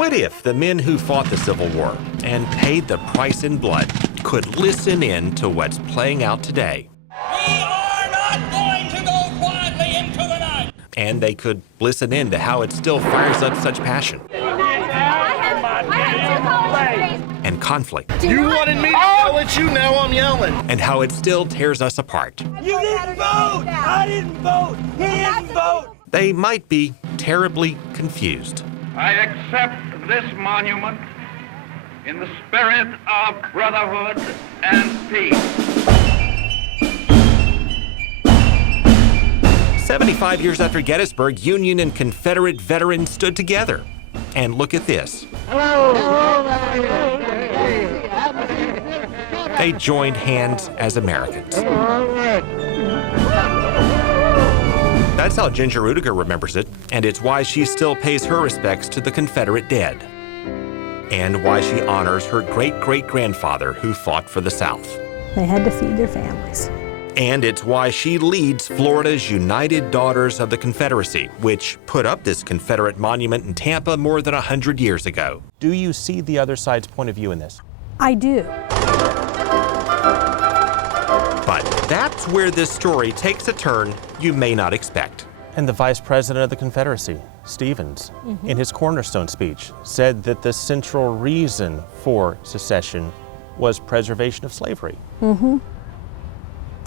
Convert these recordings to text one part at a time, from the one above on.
What if the men who fought the Civil War and paid the price in blood could listen in to what's playing out today? We are not going to go quietly into the night. And they could listen in to how it still fires up such passion and conflict. You wanted me to yell at you, now I'm yelling. And how it still tears us apart. You didn't vote. I didn't vote. He didn't vote. They might be terribly confused. I accept this monument in the spirit of brotherhood and peace. 75 years after Gettysburg, Union and Confederate veterans stood together. And look at this. They joined hands as Americans. That's how Ginger Rudiger remembers it, and it's why she still pays her respects to the Confederate dead, and why she honors her great-great-grandfather who fought for the South. They had to feed their families. And it's why she leads Florida's United Daughters of the Confederacy, which put up this Confederate monument in Tampa more than 100 years ago. Do you see the other side's point of view in this? I do. But that's where this story takes a turn you may not expect. And the Vice President of the Confederacy, Stevens, in his cornerstone speech, said that the central reason for secession was preservation of slavery.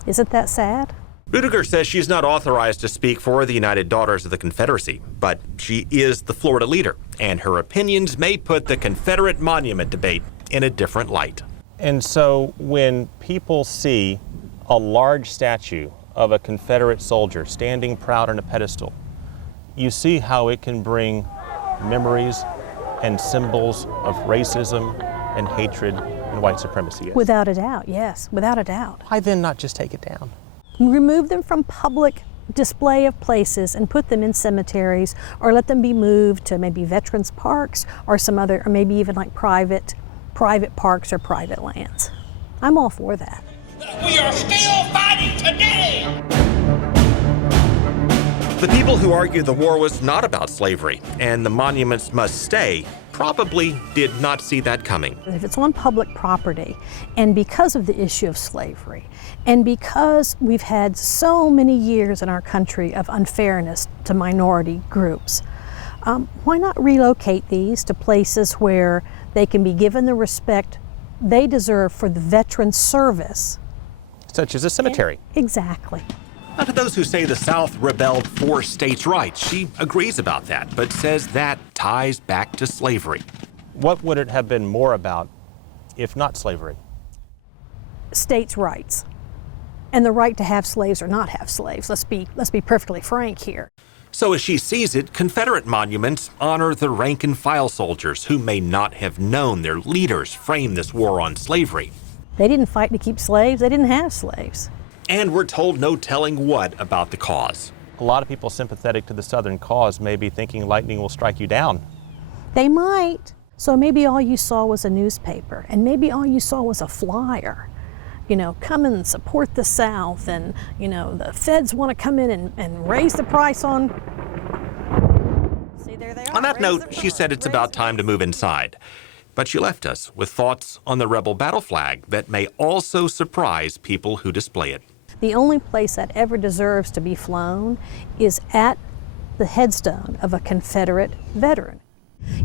Isn't that sad? Rudiger says she's not authorized to speak for the United Daughters of the Confederacy, but she is the Florida leader, and her opinions may put the Confederate monument debate in a different light. And so when people see a large statue of a Confederate soldier standing proud on a pedestal, you see how it can bring memories and symbols of racism and hatred and white supremacy. Without a doubt, yes, without a doubt. Why then not just take it down? Remove them from public display of places and put them in cemeteries, or let them be moved to maybe veterans parks or some other, or maybe even like private parks or private lands. I'm all for that. We are still fighting today. The people who argue the war was not about slavery and the monuments must stay probably did not see that coming. If it's on public property, and because of the issue of slavery, and because we've had so many years in our country of unfairness to minority groups, why not relocate these to places where they can be given the respect they deserve for the veteran service? Such as a cemetery. Exactly. Now, to those who say the South rebelled for states' rights, she agrees about that, but says that ties back to slavery. What would it have been more about if not slavery? States' rights, and the right to have slaves or not have slaves. Let's be perfectly frank here. So as she sees it, Confederate monuments honor the rank-and-file soldiers who may not have known their leaders framed this war on slavery. They didn't fight to keep slaves. They didn't have slaves. And we're told no telling what about the cause. A lot of people sympathetic to the Southern cause may be thinking lightning will strike you down. They might. So maybe all you saw was a newspaper, and maybe all you saw was a flyer. You know, come and support the South, and, you know, the feds want to come in and raise the price on... See, there they are. On that note, she said it's about time to move inside. But she left us with thoughts on the rebel battle flag that may also surprise people who display it. The only place that ever deserves to be flown is at the headstone of a Confederate veteran.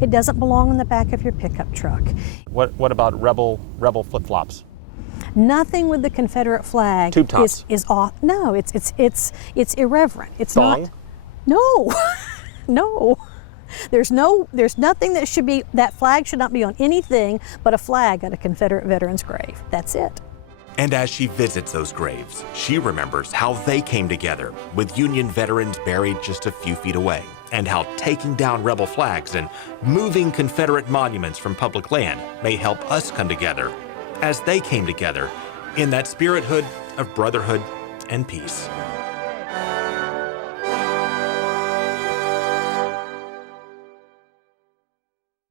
It doesn't belong in the back of your pickup truck. What about rebel flip-flops? Nothing with the Confederate flag Tube tops. is off. No, it's irreverent. It's Thong? not. No, no. There's nothing that should be, that flag should not be on anything but a flag at a Confederate veteran's grave. That's it. And as she visits those graves, she remembers how they came together, with Union veterans buried just a few feet away, and how taking down rebel flags and moving Confederate monuments from public land may help us come together as they came together in that spirithood of brotherhood and peace.